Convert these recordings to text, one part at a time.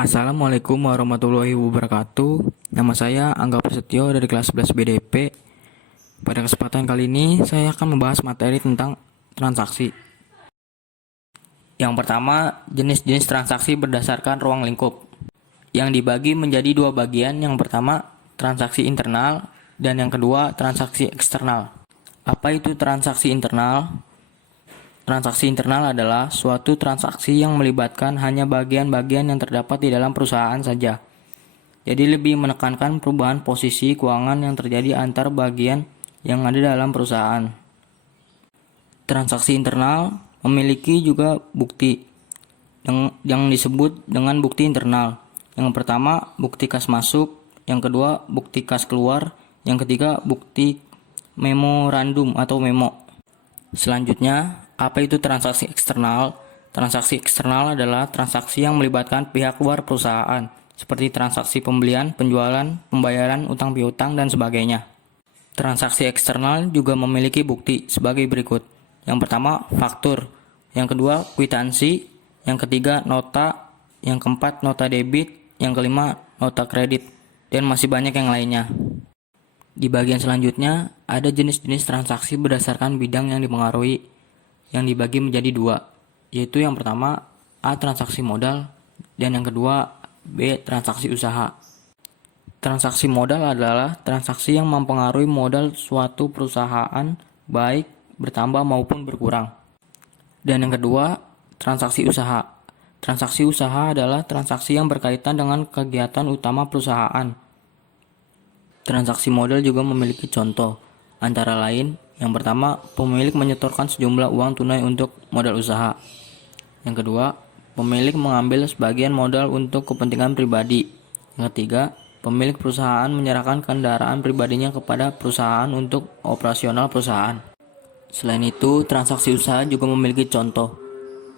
Assalamualaikum warahmatullahi wabarakatuh. Nama saya Angga Prasetyo dari kelas 11 BDP. Pada kesempatan kali ini saya akan membahas materi tentang transaksi. Yang pertama, jenis-jenis transaksi berdasarkan ruang lingkup yang dibagi menjadi dua bagian. Yang pertama, transaksi internal, dan yang kedua, transaksi eksternal. Apa itu transaksi internal? Transaksi internal adalah suatu transaksi yang melibatkan hanya bagian-bagian yang terdapat di dalam perusahaan saja. Jadi lebih menekankan perubahan posisi keuangan yang terjadi antar bagian yang ada dalam perusahaan. Transaksi internal memiliki juga bukti yang disebut dengan bukti internal. Yang pertama, bukti kas masuk, yang kedua, bukti kas keluar, yang ketiga, bukti memorandum atau memo. Selanjutnya, apa itu transaksi eksternal? Transaksi eksternal adalah transaksi yang melibatkan pihak luar perusahaan, seperti transaksi pembelian, penjualan, pembayaran utang piutang, dan sebagainya. Transaksi eksternal juga memiliki bukti sebagai berikut. Yang pertama, faktur. Yang kedua, kwitansi. Yang ketiga, nota. Yang keempat, nota debit. Yang kelima, nota kredit. Dan masih banyak yang lainnya. Di bagian selanjutnya, ada jenis-jenis transaksi berdasarkan bidang yang dipengaruhi, yang dibagi menjadi dua, yaitu yang pertama A. Transaksi modal, dan yang kedua B. Transaksi usaha. Transaksi modal adalah transaksi yang mempengaruhi modal suatu perusahaan, baik bertambah maupun berkurang. Dan yang kedua, transaksi usaha. Transaksi usaha adalah transaksi yang berkaitan dengan kegiatan utama perusahaan. Transaksi modal juga memiliki contoh, antara lain, yang pertama, pemilik menyetorkan sejumlah uang tunai untuk modal usaha. Yang kedua, pemilik mengambil sebagian modal untuk kepentingan pribadi. Yang ketiga, pemilik perusahaan menyerahkan kendaraan pribadinya kepada perusahaan untuk operasional perusahaan. Selain itu, transaksi usaha juga memiliki contoh,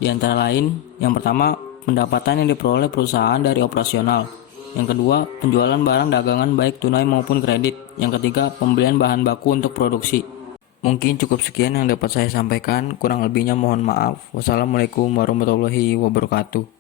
di antara lain, yang pertama, pendapatan yang diperoleh perusahaan dari operasional. Yang kedua, penjualan barang dagangan baik tunai maupun kredit. Yang ketiga, pembelian bahan baku untuk produksi. Mungkin cukup sekian yang dapat saya sampaikan, kurang lebihnya mohon maaf. Wassalamualaikum warahmatullahi wabarakatuh.